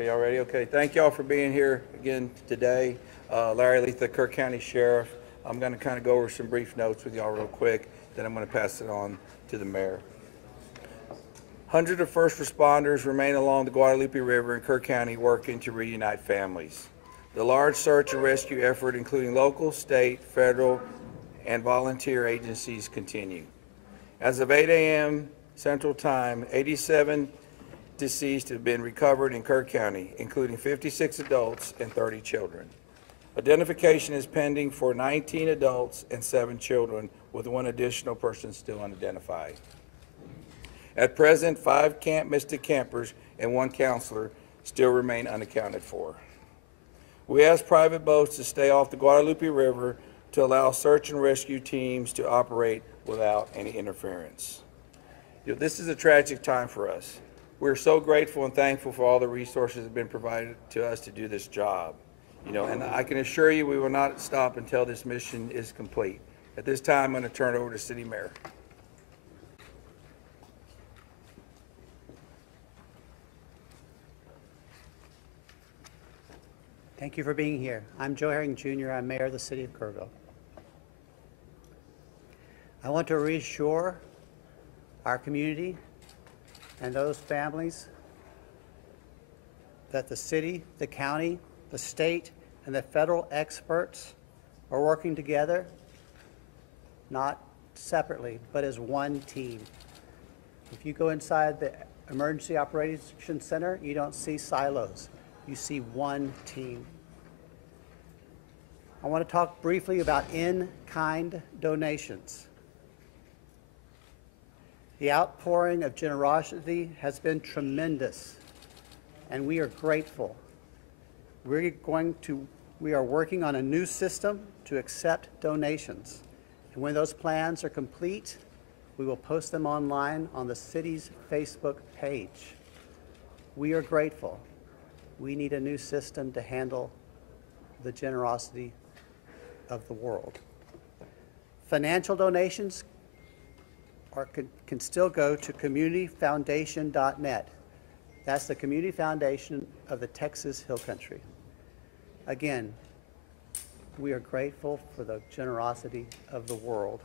Okay, y'all ready? Okay, thank y'all for being here again today. Larry Letha, Kirk County Sheriff. I'm going to kind of go over some brief notes with y'all real quick, then I'm going to pass it on to the mayor. Hundreds of first responders remain along the Guadalupe River in Kirk County working to reunite families. The large search and rescue effort, including local, state, federal, and volunteer agencies, continue. As of 8 a.m. Central Time, 87 deceased have been recovered in Kirk County, including 56 adults and 30 children. Identification is pending for 19 adults and 7 children, with 1 additional person still unidentified. At present, 5 Camp Mystic campers and 1 counselor still remain unaccounted for. We ask private boats to stay off the Guadalupe River to allow search and rescue teams to operate without any interference. This is a tragic time for us. We're so grateful and thankful for all the resources that have been provided to us to do this job. And I can assure you we will not stop until this mission is complete. At this time, I'm going to turn it over to City Mayor. Thank you for being here. I'm Joe Herring Jr. I'm Mayor of the City of Kerrville. I want to reassure our community and those families that the city, the county, the state, and the federal experts are working together, not separately, but as one team. If you go inside the Emergency Operations Center, you don't see silos. You see one team. I want to talk briefly about in-kind donations. The outpouring of generosity has been tremendous, and we are grateful. We are working on a new system to accept donations. And when those plans are complete, we will post them online on the city's Facebook page. We are grateful. We need a new system to handle the generosity of the world. Financial donations can still go to communityfoundation.net. That's the community foundation of the Texas Hill Country. Again, we are grateful for the generosity of the world.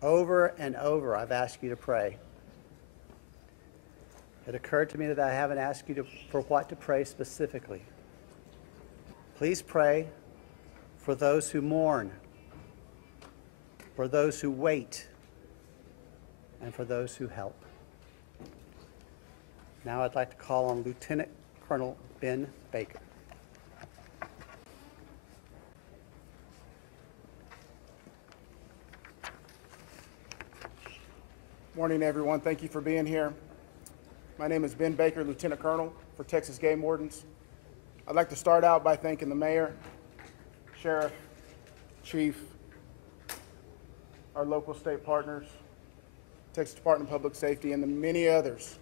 Over and over, I've asked you to pray. It occurred to me that I haven't asked you for what to pray specifically. Please pray for those who mourn, for those who wait, and for those who help. Now I'd like to call on Lieutenant Colonel Ben Baker. Morning, everyone. Thank you for being here. My name is Ben Baker, Lieutenant Colonel for Texas Game Wardens. I'd like to start out by thanking the Mayor, Sheriff, Chief, our local state partners, Texas Department of Public Safety, and the many others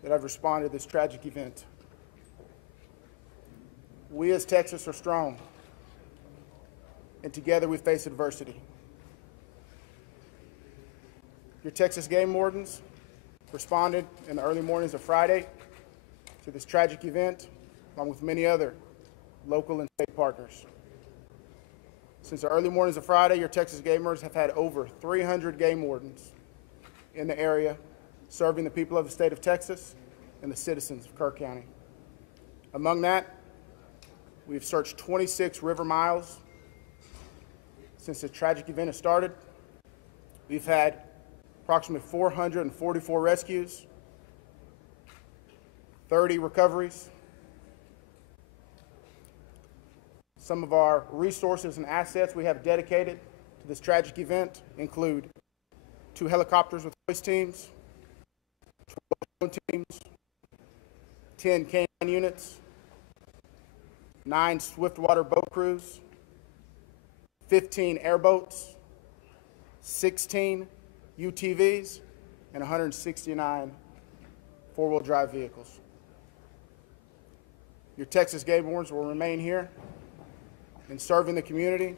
that have responded to this tragic event. We as Texas are strong, and together we face adversity. Your Texas Game Wardens responded in the early mornings of Friday to this tragic event, along with many other local and state partners. Since the early mornings of Friday, your Texas Gamers have had over 300 game wardens in the area, serving the people of the state of Texas and the citizens of Kirk County. Among that, we've searched 26 river miles since the tragic event has started. We've had approximately 444 rescues, 30 recoveries. Some of our resources and assets we have dedicated to this tragic event include 2 helicopters with hoist teams, 12 teams, 10 canine units, 9 swiftwater boat crews, 15 airboats, 16 UTVs, and 169 four-wheel drive vehicles. Your Texas Game Wardens will remain here and serving the community.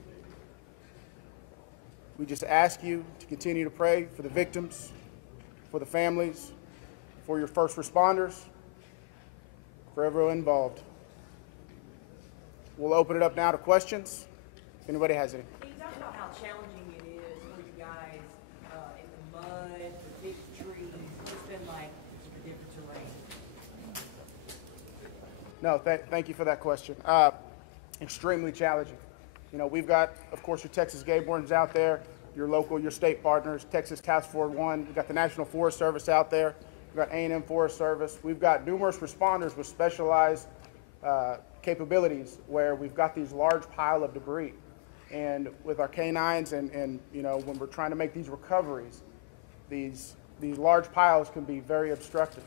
We just ask you to continue to pray for the victims, for the families, for your first responders, for everyone involved. We'll open it up now to questions. If anybody has any. Can you talk about how challenging it is for you guys in the mud, the big trees? What's been like the different terrain? No, thank you for that question. Extremely challenging. You know, we've got, of course, your Texas game wardens out there, your local, your state partners, Texas Task Force 1. We've got the National Forest Service out there. We've got A&M Forest Service. We've got numerous responders with specialized capabilities where we've got these large pile of debris. And with our canines and you know, when we're trying to make these recoveries, these large piles can be very obstructive.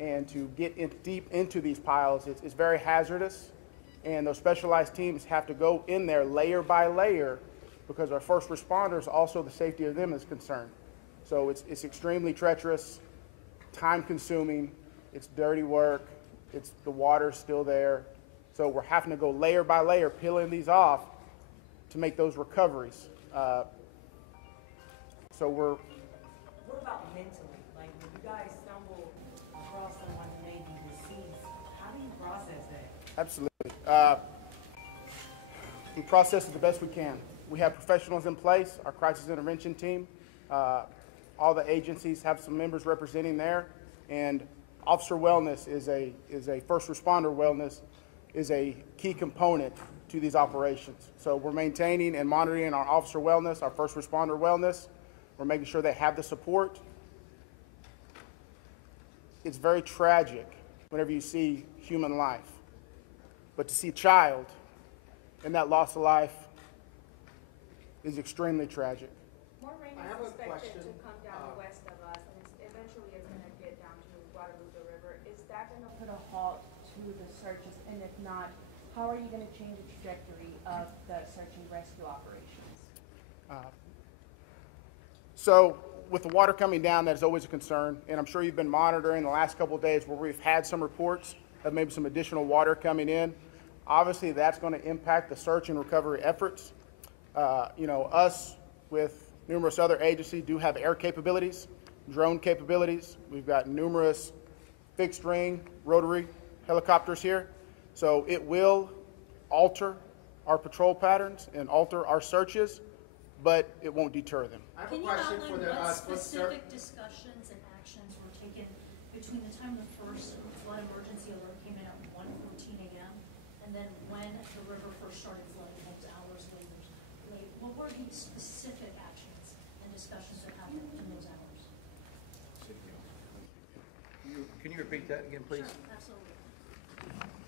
And to get deep into these piles, it's very hazardous. And those specialized teams have to go in there layer by layer because our first responders, also the safety of them is concerned. So it's extremely treacherous, time consuming, it's dirty work, the water's still there. So we're having to go layer by layer, peeling these off to make those recoveries. So we're... What about mentally? Like when you guys stumble across someone who may be deceased, how do you process that? Absolutely. We process it the best we can. We have professionals in place, our crisis intervention team. All the agencies have some members representing there, and officer wellness is a first responder wellness is a key component to these operations. So we're maintaining and monitoring our officer wellness, our first responder wellness. We're making sure they have the support. It's very tragic whenever you see human life. But to see a child in that loss of life is extremely tragic. More rain is expected to come down west of us, and eventually it's going to get down to Guadalupe River. Is that going to put a halt to the searches? And if not, how are you going to change the trajectory of the search and rescue operations? So with the water coming down, that is always a concern, and I'm sure you've been monitoring the last couple of days where we've had some reports of maybe some additional water coming in. Obviously, that's going to impact the search and recovery efforts. You know, us with numerous other agencies do have air capabilities, drone capabilities. We've got numerous fixed wing, rotary helicopters here. So it will alter our patrol patterns and alter our searches, but it won't deter them. Can you outline what specific discussions and actions were taken between the time the first flood emergency alert came in at 1:14 a.m. and then when the river first started flooding those hours later? What were the specific actions and discussions that happened in those hours? Can you repeat that again, please? Sure, absolutely.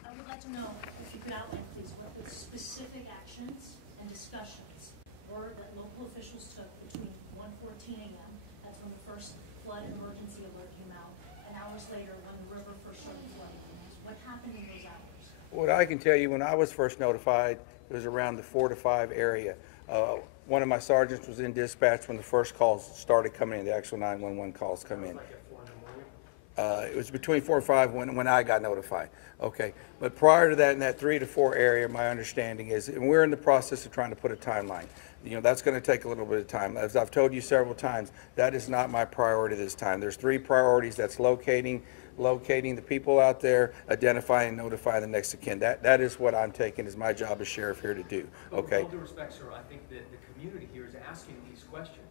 I would like to know if you could outline, please, what the specific actions and discussions were that local officials took between 1:14 a.m., that's when the first flood emergency alert came out, and hours later when the river first started flooding. What happened in those hours? What I can tell you, when I was first notified, it was around the 4 to 5 area. One of my sergeants was in dispatch when the first calls started coming in, the actual 911 calls come in. It was between 4 and 5 when I got notified. Okay, but prior to that, in that 3 to 4 area, my understanding is, and we're in the process of trying to put a timeline. You know, that's going to take a little bit of time. As I've told you several times, that is not my priority this time. There's 3 priorities. That's locating the people out there, identifying and notifying the next of kin. That is what I'm taking as my job as sheriff here to do. Okay. With all due respect, sir, I think that the community here is asking these questions.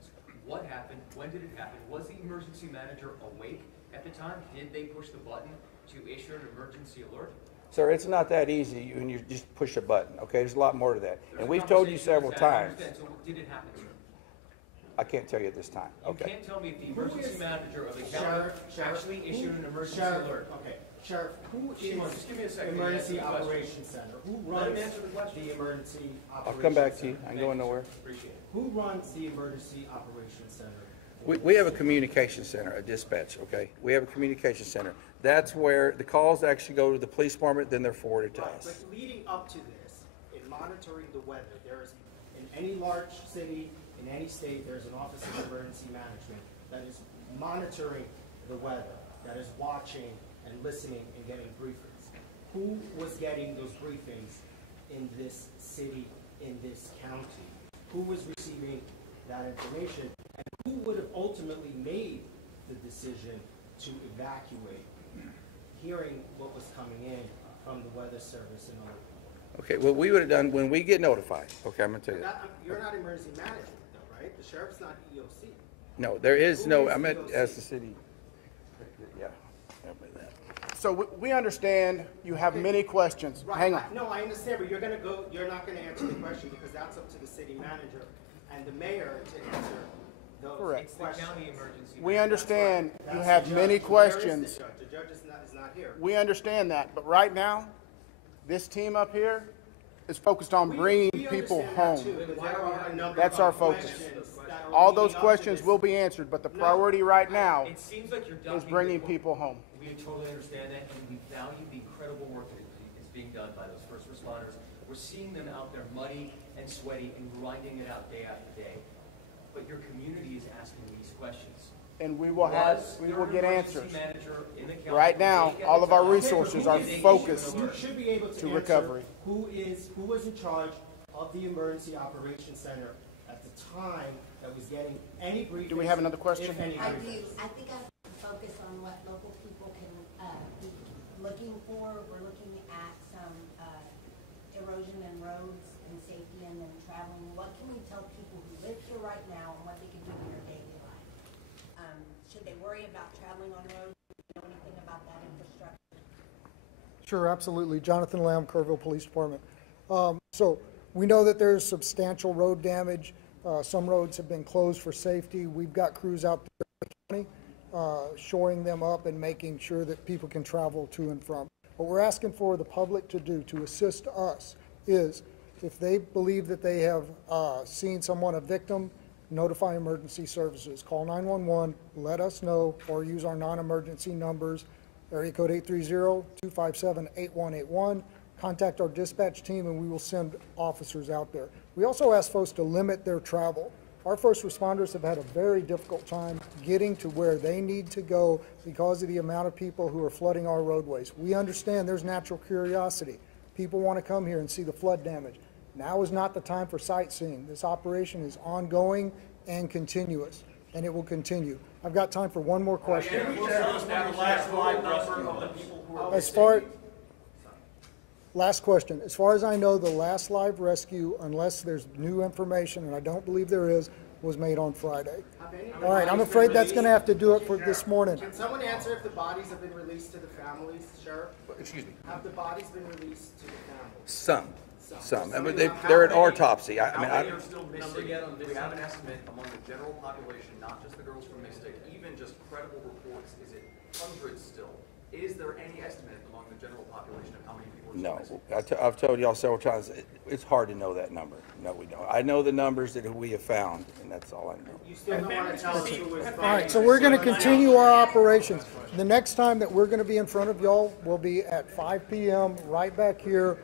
What happened? When did it happen? Was the emergency manager awake at the time? Did they push the button to issue an emergency alert? Sir, it's not that easy when you just push a button, okay? There's a lot more to that. And we've told you several times. So did it happen, sir? I can't tell you at this time. You Okay. can't tell me if the emergency manager of the county actually issued an emergency alert. Okay, Sheriff, who Shimon, is just give me a second. Emergency Answer the question. Operations Center? Who Let runs him answer the question. the Emergency Operations I'll come back to you. Center? I ain't going nowhere. Appreciate it. Who runs the Emergency Operations Center? We have a communication center, a dispatch, okay? We have a communication center. That's where the calls actually go to the police department, then they're forwarded to Right, us. but leading up to this, in monitoring the weather, there's, in any large city, in any state, there's an Office of Emergency Management that is monitoring the weather, that is watching and listening and getting briefings. Who was getting those briefings in this city, in this county? Who was receiving that information? And who would have ultimately made the decision to evacuate? hearing what was coming in from the weather service and other people. Okay, what we would have done when we get notified, okay, I'm gonna tell you that. You're not emergency management though, right? The sheriff's not EOC. No, there is Who no, is I meant EOC? as the city, yeah. help me with that. So we understand you have many questions. Right. Hang on. No, I understand, but you're not gonna answer the question because that's up to the city manager and the mayor to answer those Correct. It's the questions. county emergency. We manager. understand you That's have the judge. many Where is questions. the judge? The judge is not here. We understand that, but right now, this team up here is focused on bringing We people understand that home. too, but there are a number That's of our focus. questions that are All leading those up to questions this. will be answered, but the priority right now It seems like you're is ducking bringing the- people home. We totally understand that, and we value the incredible work that is being done by those first responders. We're seeing them out there muddy and sweaty and grinding it out day after day. But your community is asking these questions. And we will get answers. Manager in the county Right now, awake at all the of our time? resources are Did they issue focused an You alert? should be able to to answer recovery. who was in charge of the emergency operations center at the time that was getting any briefings. Do we have another question? If any I do. briefings. I think I have to focus on what local people can be looking for. We're looking at some erosion in roads and safety and then traveling. What can we tell people who live here right now and what they can do in their daily life? Should they worry about traveling on roads? Do you know anything about that infrastructure? Sure, absolutely. Jonathan Lamb, Kerrville Police Department. So we know that there's substantial road damage. Some roads have been closed for safety. We've got crews out there in the county, shoring them up and making sure that people can travel to and from. What we're asking for the public to do to assist us is if they believe that they have seen someone, a victim, notify emergency services. Call 911, let us know, or use our non-emergency numbers, area code 830-257-8181. Contact our dispatch team and we will send officers out there. We also ask folks to limit their travel. Our first responders have had a very difficult time getting to where they need to go because of the amount of people who are flooding our roadways. We understand there's natural curiosity. People want to come here and see the flood damage. Now is not the time for sightseeing. This operation is ongoing and continuous, and it will continue. I've got time for one more question. Last question. As far as I know, the last live rescue, unless there's new information, and I don't believe there is, was made on Friday. All right, I'm afraid that's going to have to do it for this morning. Can someone answer if the bodies have been released to the families, Sheriff? Excuse me. Have the bodies been released to the families? Some. I mean, they're an autopsy. I mean, How many are still missing? We have an estimate among the general population, not just the girls from Mystic, even just credible reports, is it hundreds still? Is there any estimate among the general population of how many people are still No, missing? I've told y'all several times, it's hard to know that number. No, we don't. I know the numbers that we have found, and that's all I know. You still don't want to tell us who was All right, so we're going to continue our operations. The next time that we're going to be in front of y'all will be at 5 p.m. right back here.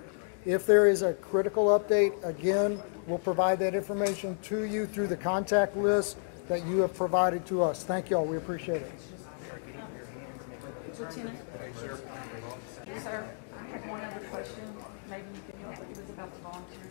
If there is a critical update, again, we'll provide that information to you through the contact list that you have provided to us. Thank y'all. We appreciate it. Lieutenant? Sir, I had one other question. Maybe you can help. It was about the volunteers